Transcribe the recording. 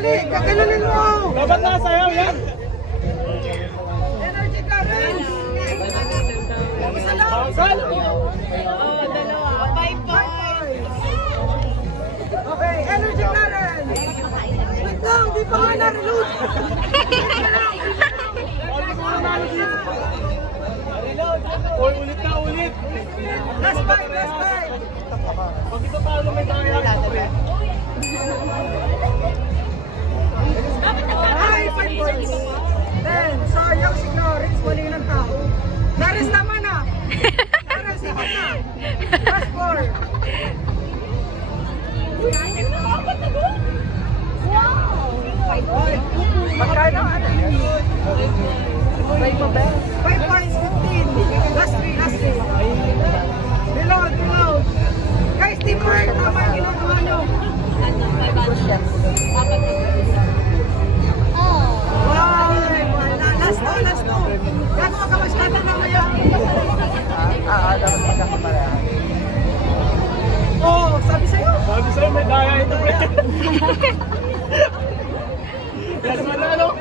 Dali, kagalunin mo! Dapat na sayaw yan! Energy ka rin! Isa lang! Oo, dalawa. 5 points. Okay, energy ka rin! Wait lang, di pa nga na-reload! Uy, ulit na ulit! Last five, last five! Pag ito talo may kaya pre. Ay, 5 points! Then, sayang si Norris, wali ng tao. Norris naman ah! Norris, ikot na! Last 4! Wow! 5 points. Magkano? 5 points, 15. Last 3, last 3. Reload, reload. Guys, teamwork. Tama yung ginagawa nyo. Ano, 500. Apat na. Wow! Last 2, last 2. Gagawa ka masyata mamaya. Dapat magkakapareha. Oo, sabi sa'yo. Sabi sa'yo may daya ito pre. Yes, manalo!